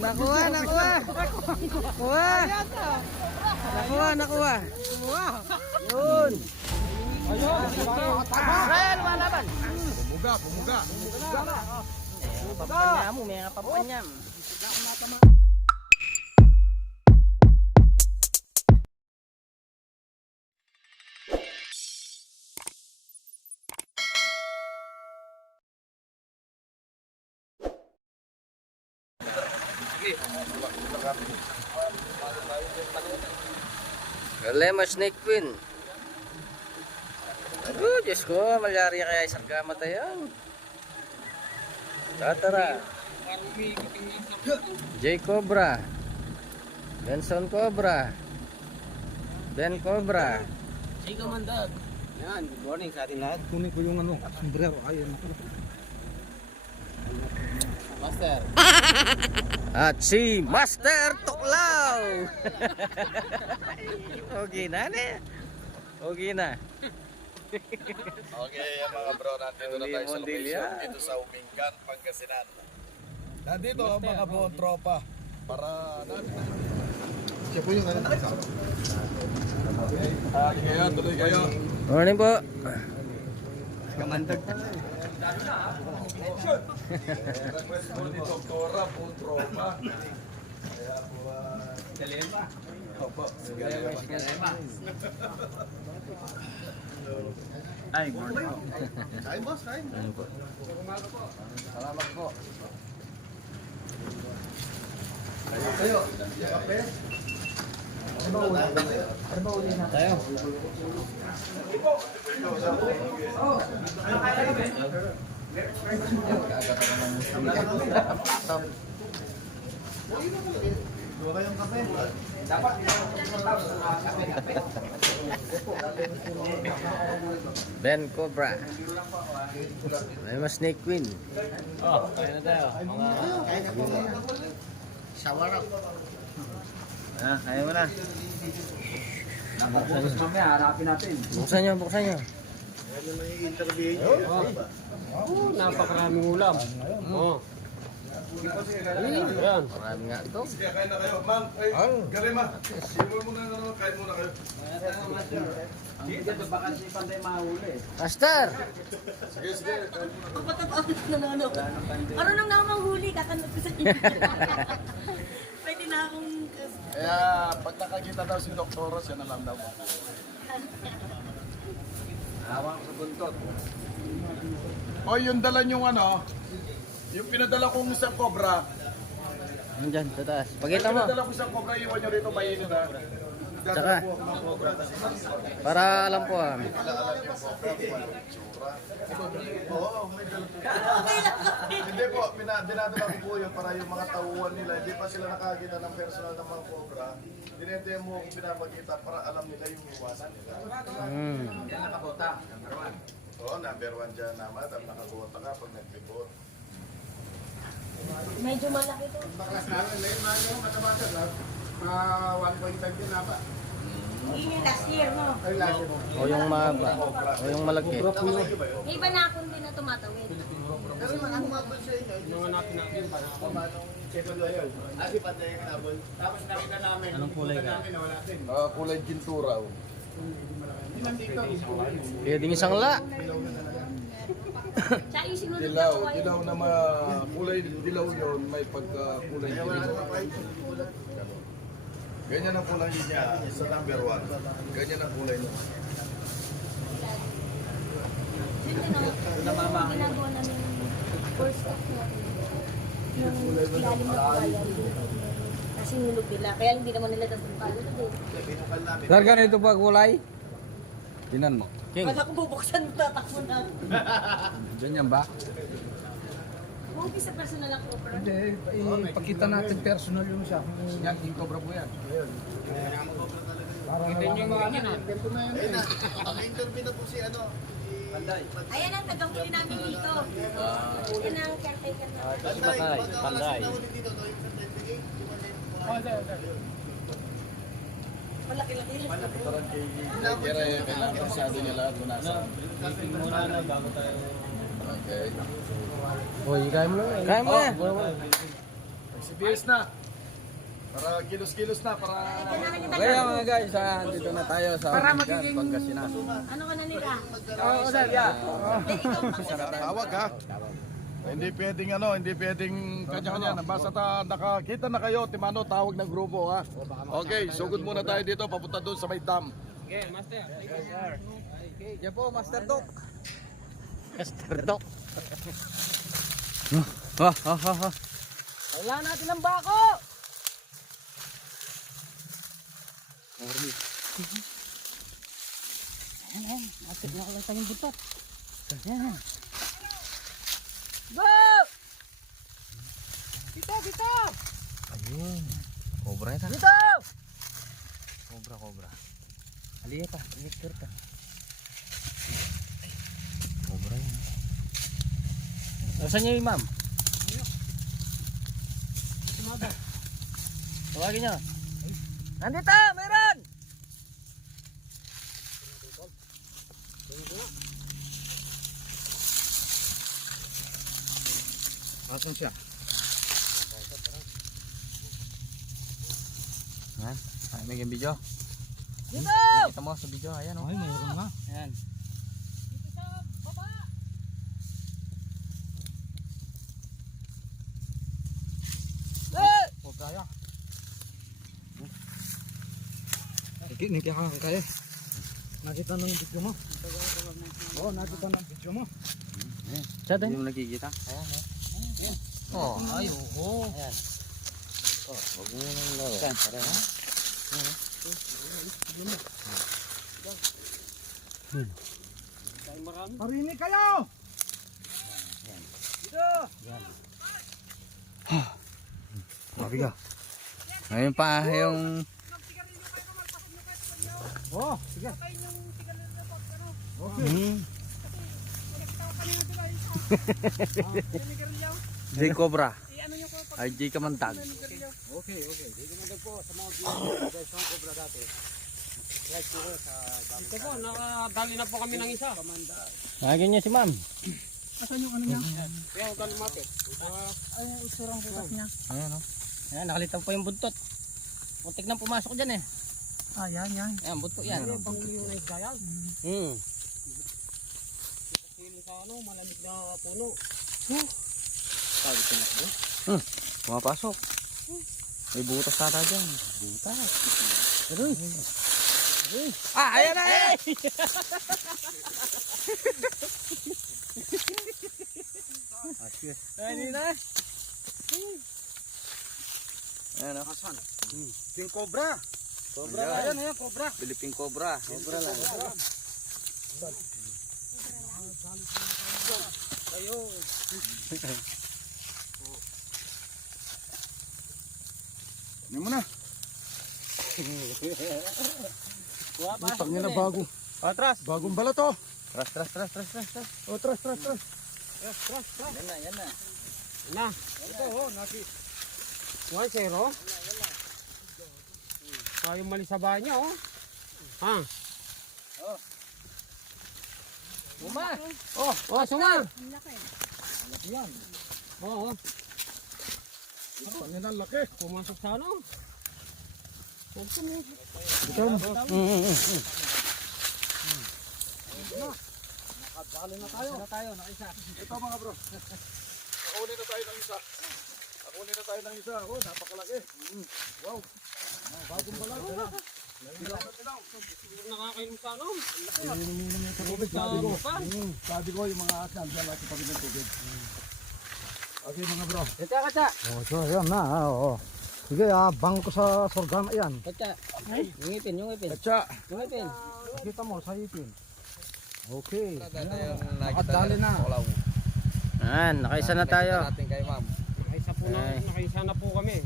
Nakuha. Nakuha. Yun. Ayun, lumalaban. Pumuga. Pampanyam mo, may nga pampanyam. Galema snake queen. Oh, Diyos ko, malaria kaya isang kamatayan. Tatara. J Cobra. Benson Cobra. Ben Cobra. Chico Mandag. Yan, good morning sa ating lahat. Kunin ko yung sombrero. Ayun. Master. At si Master Tuklaw. Okay na. Okay, mga bro, nandito na tayo sa location dito sa Umingan, Pangasinan. Nandito ang mga buong tropa para natin. Siya po yung tuloy kayo. Morning po. Kamandag. Request mo ni Doktora, buong tropa. Kaya po, Galema. opo, Galema. Ay, morning. Kain boss, kain. Salamat po. Kayo, kape. Tayo. Dua kayong kape. Ben Cobra. May mas snake queen. Oh, kaya na tayo. Shower up. Kaya mo na. Nakapos mamaya, harapin natin. Buksan nyo. Napakaraming ulam. Yan. Marami nga ito. Kaya kain na kayo. Ma'am, ay, Galema. Iwan mo na, kain muna kayo. Dito baka si Panday mahuli. Master! Sige. Marunong na ako manghuli, kakanot ko sa inyo. Pwede na akong... Kaya pag nakakita daw si Doktora, siya na lang daw. Hawak sa buntot. O yung dala yung yung pinadala kong isang cobra. Nandyan, tataas. Pagkita mo. Pinadala kong isang cobra, iwan nyo rito, mainit ha. Tsaka, para alam po Oo, may dala. Hindi po, dinadala ko po yun para yung mga tauhan nila, hindi pa sila nakakita ng personal ng mga cobra. Dinete mo kung pinapagkita para alam nila yung iwasan nila. Yan nakabota. Number 1. Oo, number 1 dyan naman, at nakabota ka pag nag-report. Medyo malaki to. Baklas namin, may mga matabata lang. 1.5 din na ba? Hindi yung last year, no? Ay, lagi mo. o yung mahaba. O yung malaki. May iba na akong din na tumatawid. Kasi ano mga bulsa inyo? Mga natin para paano check on yun. Kasi patay yung nabol. Tapos nakita namin. Anong kulay ka? Kulay gintura. Hindi nandito. Kaya din isang la. Tsaka yung sinunod na Dilaw, ko dilaw na kulay dilaw yun, may pagka kulay dilaw. Ganyan ang kulay niya sa number 1. Ganyan ang kulay niya. ginagawa namin first stop natin. Yung ilalim na bayan. Kasi nilog nila. Kaya hindi naman nila dapat palo na din. Sir, ganito pa kulay? Tinan mo. King. Kala ko bubuksan, tatakbo na. Ganyan ba? Huwag sa personal ako. Hindi, ipakita natin personal yung siya. Yan, yung cobra po yan. Ayun na, ang-interview na po si ano. Ayan ang tagang-huli namin dito. Yan ang caretaker namin. Panday. Malaki-laki. Parang kaya kailangan sabi niya lahat kung nasa. Okay. Uy, kaya mo na. Kaya mo na. CBS na. Para kilos-kilos na, para... Kaya mga guys, dito na tayo sa Pangasinan. Ano ka na nila? Oo, sir. Yeah. Tawag ha. Hindi pwedeng hindi pwedeng kanya-kanya. Basta nakakita na kayo, Timano, tawag ng grupo ha. Okay, sugod muna tayo dito, papunta doon sa may dam. Okay, Master. Thank you, sir. Okay, yan po, Master Dok. Master Doc. Wala natin ang bako! Ayan, akit na ulit tayong butot. Ayan. Go! Dito, dito! Ayun. Cobra ito. Dito! Cobra. Halika pa. Elector ka. Cobra yan. Nasaan niyo yung ma'am? Tawagin niyo. Nandito! Meron! Asan siya? Ayan. Ay, may video. Dito! Kita mo sa video. Ayan o. Ay, mayroon nga. Ayan. Dito sa baba! Cobra yan. Nakikita kaya. Nakita ng video mo. Oo, nakita ng video mo. Siya din. Hindi mo nakikita. Ayan o. Oh, ay, oo. Ayan. Oh, huwag mo nang laro. Saan? Tara ha? Parinig kayo! Dito! Grabe ka. Ngayon pa yung... Oh, sige. J Cobra. Ay, J Kamantag. Okay. Dito mo po sa mga viewers guys, ang Cobra dati. Like po sa Ito po, nakadali na po kami ng isa. Lagyan niya si ma'am. Asan yung ano niya? Kaya huwag ka lumapit. Ay, usurang butas niya. Ayan o. Ayan, nakalitaw pa yung buntot. Muntik nang pumasok dyan eh. Ah, yan. Ayan, buntot yan. Panguli yung isda yan. Hmm. Sili sa malamig na puno. Sabi ko na po. Pumapasok. May butas tata dyan. Butas. Ah, ayan na eh! Ayun na. Ayan o. Pink Cobra. Cobra. Ayan, Cobra. Philippine Cobra. Cobra lang. Hindi mo na. Utang niya na bago. Atras. Bagong bala to. Tras. O, tras. Yan na. Na. Ito ho, naki. 1-0. Tayo mali sa banyo oh. Ha? Uma. Oh, sungal. Ang laki. Oo. Utang niya na laki. Pumasok sa ano? Huwag pumasok. Nakadali na tayo. Ito mga bro. Nakunin na tayo ng isa. Oh, napakalaki. Wow. Bagong bala. Nakakainom sa ano? Sabi ko yung mga asal dyan natin pag ng tubig. Okay mga bro. Kacha. Oh, so yan na. Oo. Sige, bang ko sa sorghum yan. Kacha. Yung ipin. Katsa. Yung ipin. Kita mo sa ipin. Okay. Nakadali na. Ayan, nakaisa na tayo. Nakaisa na po kami.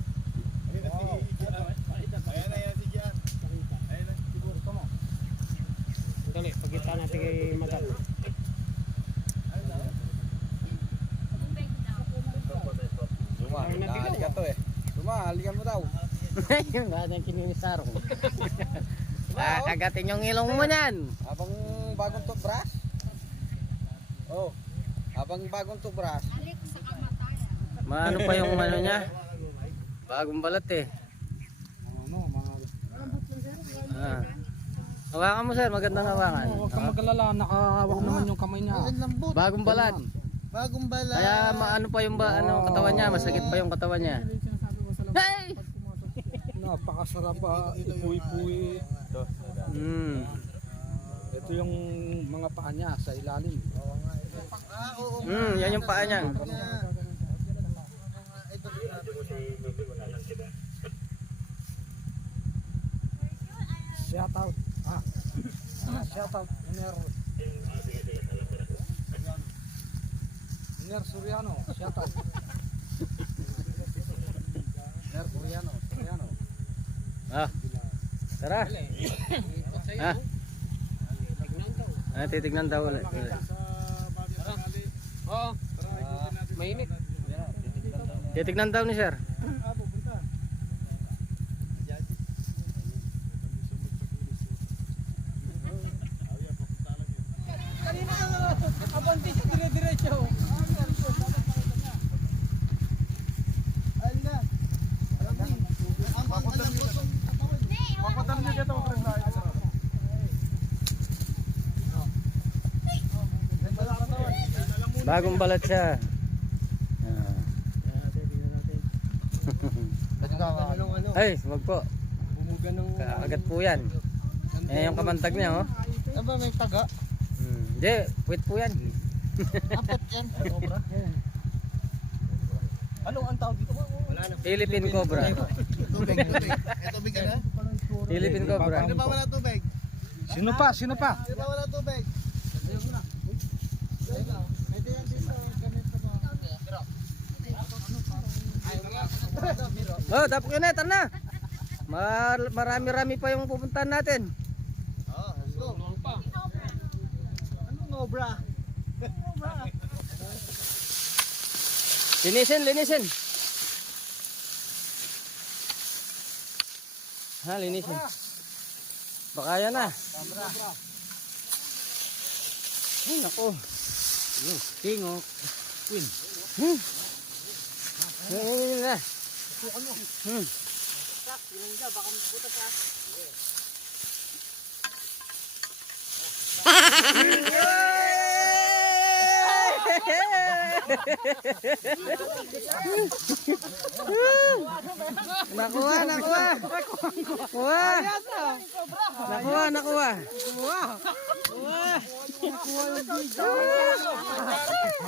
Bigyan mo daw. Yung natin kininisarong. Agatin yung ilong mo niyan. Habang bagong toothbrush. Oh. Habang bagong toothbrush. Maano pa yung ano niya? Bagong balat eh. Ano, mga... Ah. Hawakan mo sir, magandang hawakan. Huwag kang mag-alala, nakahawak naman yung kamay niya. Bagong balat. Bagong bala. Kaya maano pa yung ano, katawan niya, masakit pa yung katawan niya. Hey! Napakasarap ipuy-puy. Ito yung mga paa niya sa ilalim. Yan yung paa niya. Shout out. Shout out. Iner Suriano. Shout out. Iner Suriano. Ah. Tara. Ah. Titignan daw ulit. Oo. Mainit. Titignan daw ni sir. Abanti siya dire-diretso. Bagong balat siya. Ay, wag po. Kaagat po yan. Eh, yung kamantag niya, oh. Aba may taga. Hindi, puwit po yan. Apat yan. Ano ang tawag dito? Philippine Cobra. Tubig. Tubig ka na? Philippine Cobra. Hindi ba wala tubig? Sino pa? Hindi ba wala tubig? Oh, tapos yun na, tara na. Marami-rami pa yung pupuntahan natin. Cobra. Linisin. Ha, linisin. Baka yan na. Ay, naku. Tingok. Queen. Yan na.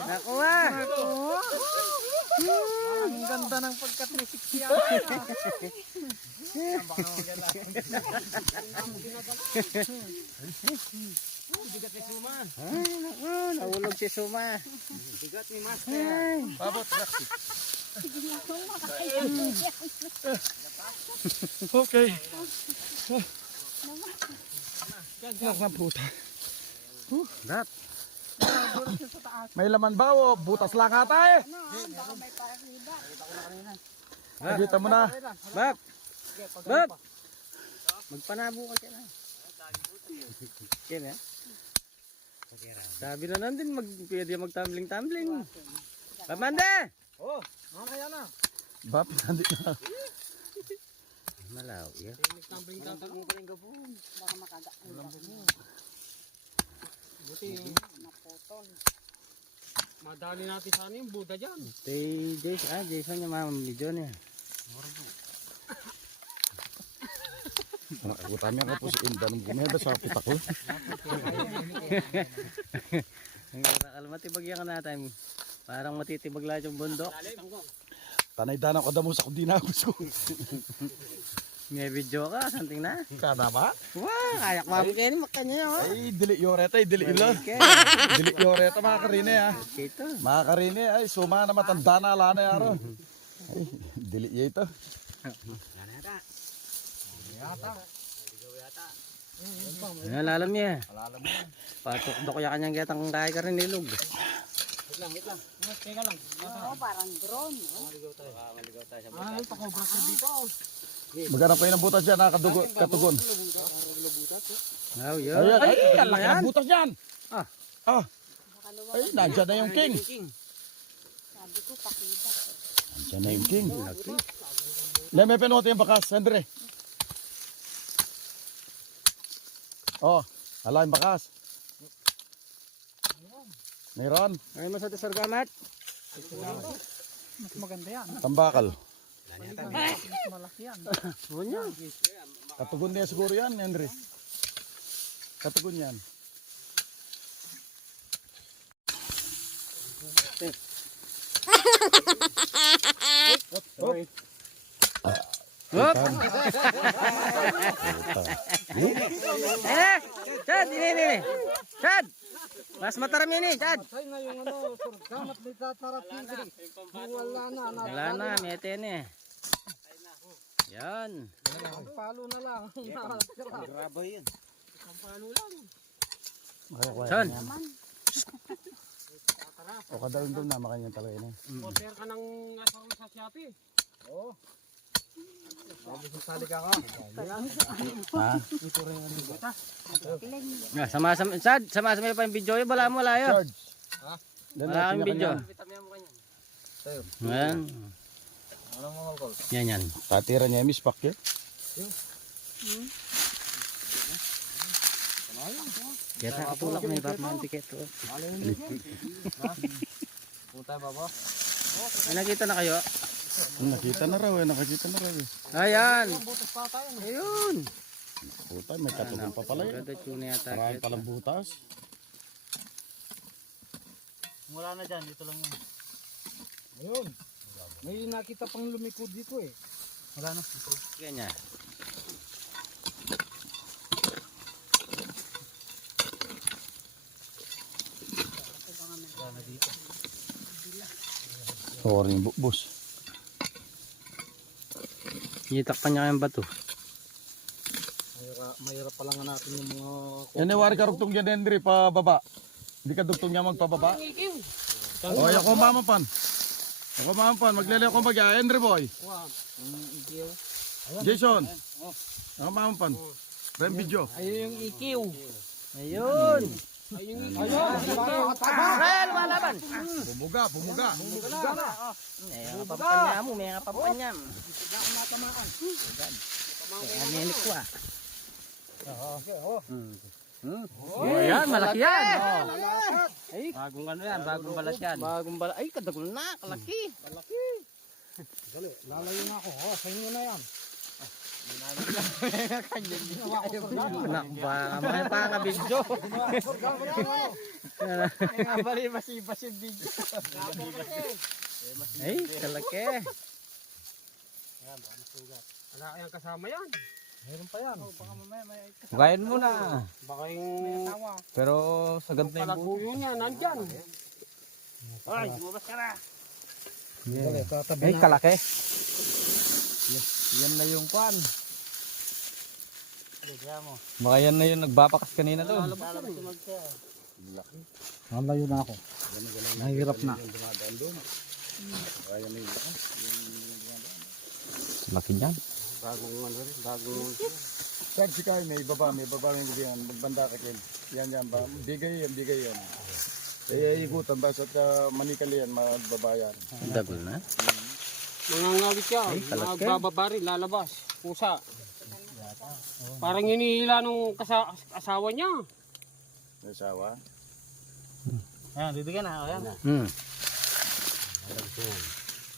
Nakuha. Ang ganda ng pagka-360 yan. Bigat ni Suma. Ay, naku, nahulog si Suma. Bigat ni Master. Babot. Okay. Gagawin na puta. Rat. May laman ba o butas lang ata eh? Dito mo na. Bab. Magpanabo ka siya na. Yan eh. Sabi na nandun, pwede magtumbling-tumbling. Pamanda! Oh, kaya na. Bap, hindi na. Malaw, yeah. Tumbling-tumbling mo pa rin gabon. Baka makaga. Buti napotol. Madali natin sana yung Buddha dyan. Jason yung mga video niya. Utami ako po sa inda nung gumeda sa putak ko. Ang matibag yan ka natin. Parang matitibag lahat yung bundok. Tanay-tanang ko damo sa kundi na gusto. May video ka, something na. Kada ba? Wow, kayak mami kayo ni makanya oh. Ay, dili yoreta, dili ilo. Okay. Dili yoreta mga karine ha. Okay to. Mga karine, ay suma na matanda na ala na yaro. Ay, dili ya ito. Ano lalam niya? Patok do kaya kanyang getang kaya ka rin nilog. Wait lang. Teka lang. Oo, parang drone. Maligaw tayo. Maligaw tayo sa Ay, pakobra ka dito. Maghanap kayo ng butas dyan, katugon. Oh, yun. Ayan, ay, Ay, ang laki yan. ng butas dyan. Ah. Ay, nandyan na yung king. Sabi ko, pakita ko. Nandyan na yung king. May penote yung bakas, Andre. Oh, hala yung bakas. Meron. Ay, mo sa Sargamat. Mas maganda yan. Tambakal. Malaki yan. Katugon niya siguro yan, Andre. Katugon yan. Hop. Chad, ini. Chad. Mas mataram ini, Chad. Ay na yung surgamat may tatarap dito. Wala na. Wala na, mete ni. Yan. Palo na lang. Grabe yun. Palo lang. Son. O kadalon doon na makanya talaga na. Hotel ka ng asawang sa Shopee. Oo. Sali ka ka. Ha? Sama-sama, Chad, sama-sama pa yung video. Wala mo, wala yun. Charge. Wala kang video. Yan. Yan. Tatira niya, Miss Pak yun. Kaya nakatulak na yung Batman ticket. Punta ba ba? Ay, nakita na kayo? Nakita na raw eh. Ayan. Ayun. Puta, may katugon pa pala yun. Ganda tune yata. Marami palang butas. Wala na dyan, dito lang yun. Ayun. May nakita pang lumikod dito eh. Wala na. Ganyan. Sorry, boss. Itak pa niya kayong bato. Mahirap pala nga natin yung mga... Yan ay wari ka rugtong yan, Henry, pa baba. Hindi ka dugtong niya magpababa. O, ako mamapan. Maglele ako mag Henry boy. Jason. Ako mamapan. Rem video. Ayun yung ikiw. Ayun. Ayun. Well, malaban. Bumuga. May nga pampanya mo, may nga pampanya. Aninik ko ah. Oh, yan, malaki yan. Ay, bagong ano yan, bagong balat yan. Bagong balat. Ay, kadagol na, kalaki. Dali, lalayo na ako. Oh, sa inyo na yan. Nakba, mga pa nga video. Nga bali, masibas yung video. Ay, kalaki. Wala kayang kasama yan. Meron pa yan. Hugayin mo na. Baka yung... Pero sagad na yung buo. Palaguyo niya, nandyan. Ay, bumabas ka na. Dali, tatabi Ay, na. kalaki. Yan na yung kwan. Baka yan na yung nagbabakas kanina doon. Lalayo na ako. Nahihirap na. Laki niyan. Bagong ano rin, bagong... Sag si Kai, may baba yung bibigyan. Magbanda ka kin. Yan, ba? Bigay yan. Ikutan ba? At manikali yan, magbabayan. Dagol na. Mangangawit ka, kalaki. magbababari, lalabas, pusa. Parang hinihila nung asawa niya. May asawa. Ayan, bibigyan na ako yan.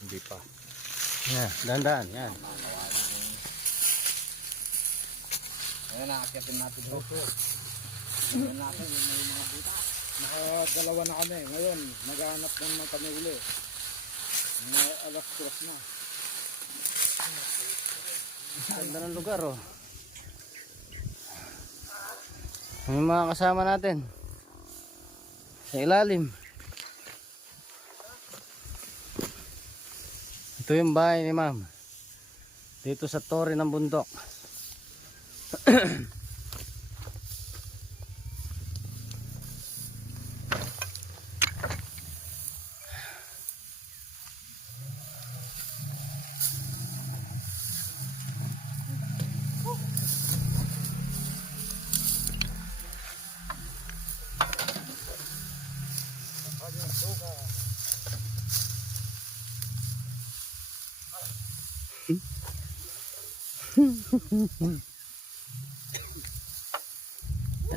Hindi pa. Yan, dahan-dahan. Yan. Ayan, nakakyatin natin dito. Ayan natin, may mga buta. Nakadalawa na kami. Ngayon, naghahanap naman kami uli. Mga alas 3 na. Ganda ng lugar oh. May mga kasama natin sa ilalim. Ito yung bahay ni ma'am dito sa tore ng bundok.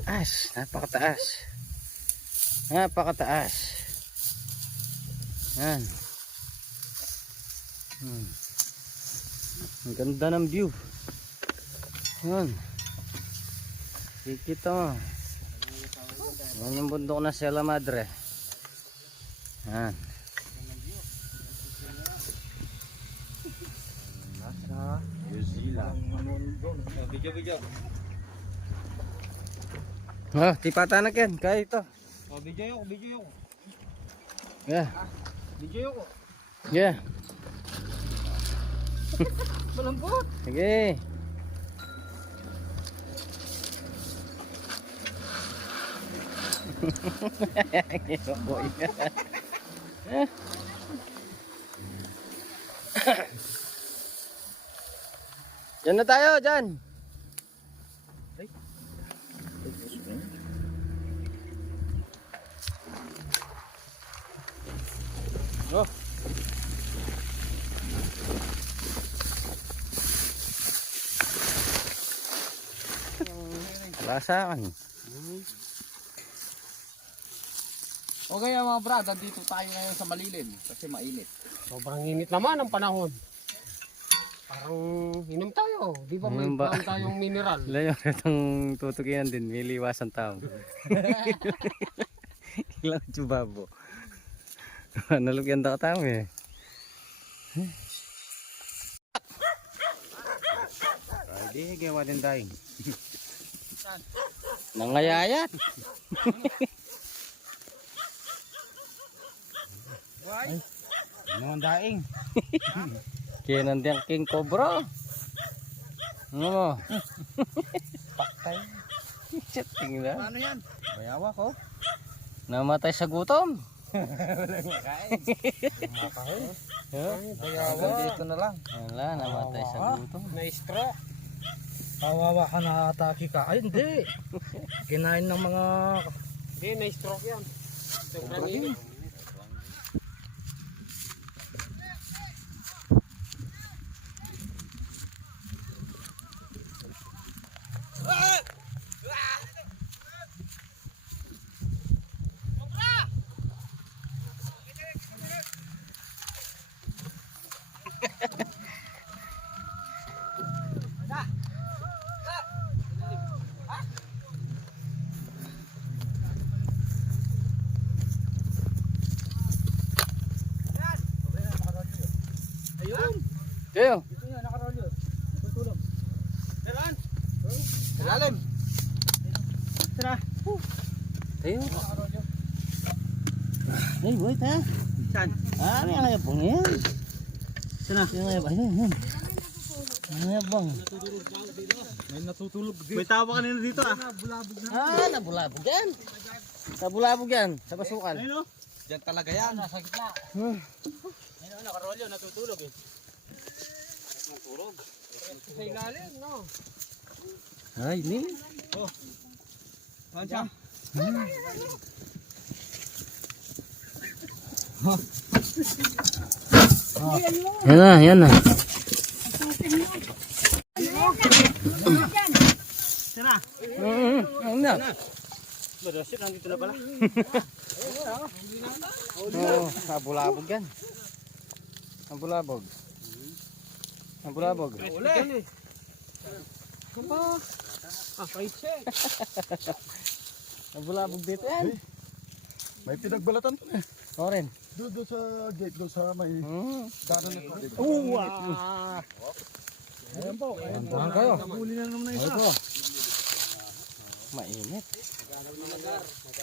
Taas, napakataas. Napakataas. Yan. Ang ganda ng view. Yan. Kikita mo. Yan yung bundok na Sierra Madre. Yan. Nasa New Zealand. Video. Oh, tipatanak yan. Kaya ito. Oh, video yun. Yeah. Video yun. Yeah. Malambot. Sige. Boy. Diyan na tayo, diyan. Oh. Rasakan. Okay mga brad, dito tayo ngayon sa Malilim kasi mainit. Sobrang init naman ang panahon. Parang inom tayo. Di ba may Inom ba? parang tayong mineral? Layo itong tutukinan din, may liwasan tao. Ilang tsubabo. Nalugyan daw tao eh. Pwede, gawa din tayo. Nangayayat. Ano ang daing? Kaya nandiyan King Cobra. Ano mo? Paktay. Shit, tingnan. Ano yan? Bayawa ko. Namatay sa gutom. Bayawa. Dito na lang. Wala, namatay sa gutom. Na-stroke. Kawawa ka na atake ka. Ay hindi. Kinain ng mga... Hindi, na-stroke yan. Sobrang init. Kayo. Ilalim. Tayo. Ay, wait ha. Saan? Ah, may ayabang yan. Sana? May ayabang. Ayun. May ayabang. May natutulog dito. May tawa kanina dito ah. Ah, nabulabog yan. Nabulabog yan. Sa basukan. Ayun o. Diyan talaga yan. Nasa gitna. Hmm. Ayun o, nakarolyo, natutulog eh. Sa ilalim, no? Ay, nil. Saan siya? Yan na, yan na. Sira. Yan na. Madasit, nandito na pala. Oh, nabulabog yan. Nabulabog. Nabulabog. Uli. Ah, right check. Nabulabog dito yan. May pinagbalatan pa eh. Oren. Doon sa gate, doon sa may daanan nito. Ayan po. Ayan po. kayo. Huli na naman na isa. Ito. Mainit.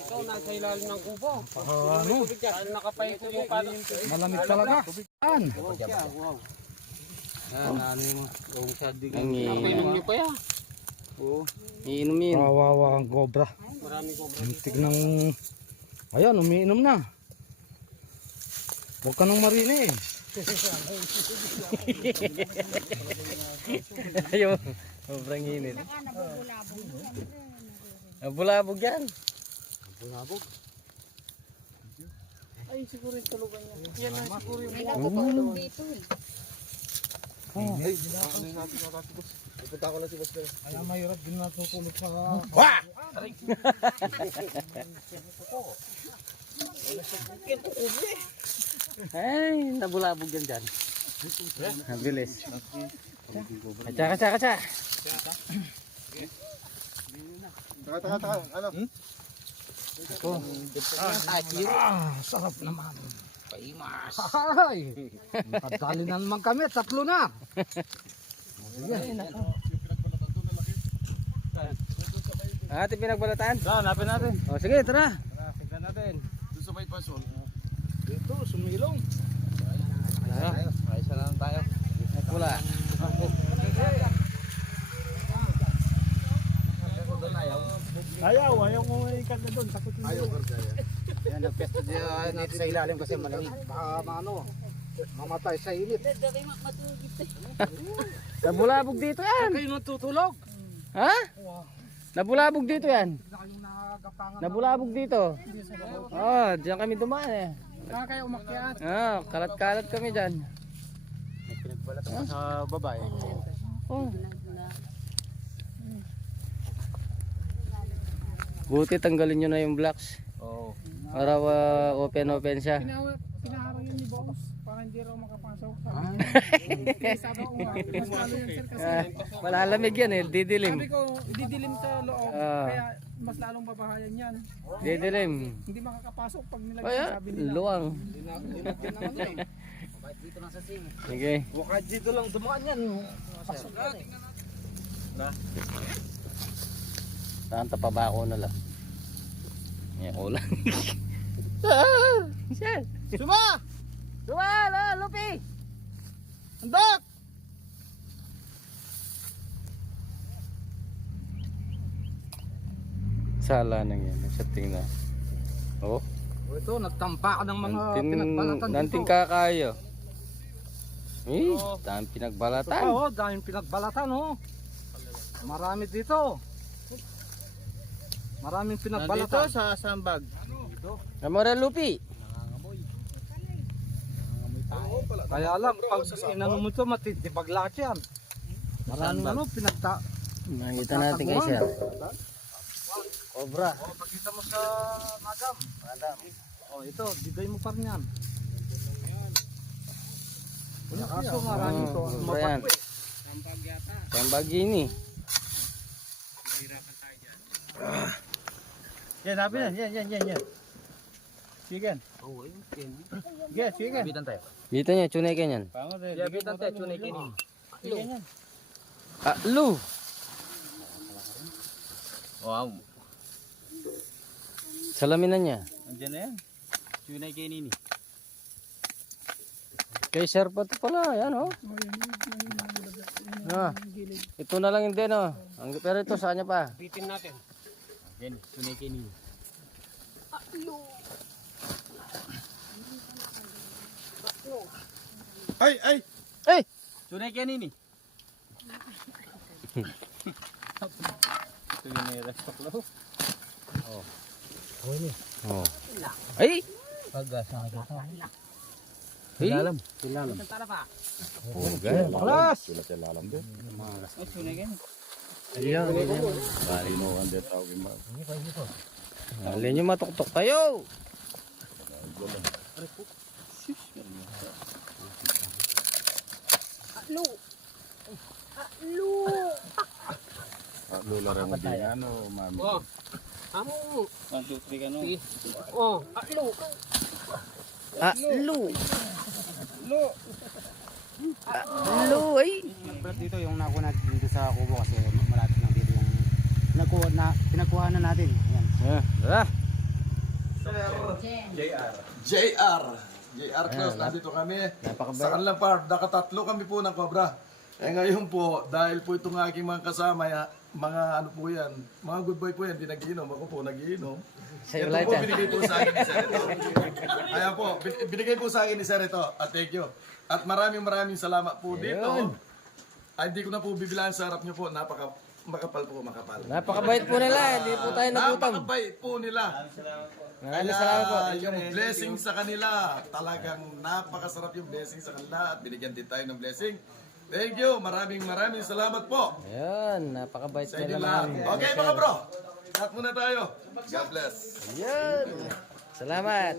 Ito, nasa ilalim ng kubo. Ano? Ano nakapahito yung parang... Malamig talaga. Saan? Ang Napainom niyo pa yan. iinumin. Kawawa ang cobra. Marami ko. Tignan. Ayan, umiinom na. Huwag ka nang marinig. Ayaw. Sobrang init. Nabulabog yan. Ay, siguro yung tulugan niya. Yan na siguro yung May natutulog dito eh. Kaya mahirap din natutulog sa... Ay, nabulabog yan dyan. Nabilis. Kacha. Taka. Ano? Sarap naman. Paimas. Ay! Nakadali na naman kami, 3 na. Ating pinagbalatan? Hanapin natin. O sige, tara. Tignan natin. Doon sa may pasol. Dito, sumilong. Ayos na lang tayo. Wala. Ayaw ko ikan na doon. Takot na Ayaw kargaya. Yan, nagpesto dito sa ilalim kasi malamig. Baka mamatay sa init. Nabulabog dito yan. Kayo natutulog. Ha? Nabulabog dito yan. Kayong nakagapangan. Nabulabog dito. Oh, diyan kami dumaan eh. Kaya kayo umakyat. Kalat-kalat kami dyan. Sa babae. Oh. Buti tanggalin nyo na yung blocks. Oo. Para open siya. Pinaharang yun ni Boss para hindi raw makapasok. Sabi ko nga, mas lalo yun sir kasi. Malalamig yan eh, didilim. Sabi ko, didilim sa loob. Kaya mas lalong babahayan yan. Didilim. Hindi makakapasok pag nilagay Kaya, sabi nila. luwang. Sige. Baka dito lang dumaan yan. Pasok yan eh. Saan tapabako na lang. Yan, ulan. Siya. Suma! Lupi! Andok! Sala nang yan. Sa tingnan. Oh. Ito, nagtampa ka ng mga pinagbalatan dito. Nanting kakayo. Eh, daming pinagbalatan. Oo, daming pinagbalatan oh. Marami dito. Maraming pinagbalatan. Nandito sa sandbag. Namora Lupi. Kaya lang, pag inano mo ito, matitibag lahat yan. Maraming ano, Nakita natin kay Sir. Cobra. Oh, pakita mo sa madam. Oh, ito, bigay mo pa rin yan. Wala kaso maraming to. Cobra yan. Sambag ini. Yan, sabi na. Yan. Sige. Sige. Dito niya, tunay ka niyan. Bitan tayo, tunay kinin. Sige yan. Lu. Wow. Salamin na niya. Andiyan na yan. Tunay kinin. Kay Sir pa ito pala. Yan oh. Ito na lang hindi no. Pero ito saan niya pa? Bitin natin. Yan, tunay kinin. Ay! Eh! Tunay kinin. Ito yung nai-restock lang. Oh. Ay! Pag-asa ka dito. Ay! Ilalam. Oh, gaya. Baklas! Ay, tunay kinin. Ayan. Alin nyo matuktok tayo. Lola rin mo din. Ano, mami? Oh. Amo. 1, 2, 3 ka no. Oh. Lu ay. Dito yung nakuha natin dito sa kubo kasi malapit lang dito yung pinagkuha na natin. Yan. Ah. JR Close, nandito kami. Sa kanilang part, nakatatlo kami po ng Cobra. Ngayon po, dahil po itong aking mga kasama, mga ano po yan, mga good boy po yan, di nagiinom. Ako po nagiinom. Sa'yo Ito lang po, yan. binigay po sa akin ni Sir ito. Ayan po, binigay po sa akin ni Sir ito. At thank you. At maraming salamat po dito. Ay, hindi ko na po bibilaan sa harap nyo po. Makapal po, makapal. Napakabait po nila. Hindi po tayo nagutom. Napakabait po nila. Maraming salamat po. Yung blessing sa kanila, talagang napakasarap yung blessing sa kanila at binigyan din tayo ng blessing. Thank you. Maraming salamat po Ayun, napakabait sa nila inyo lahat. ng... Okay mga bro, start muna tayo. God bless. Ayun. Salamat.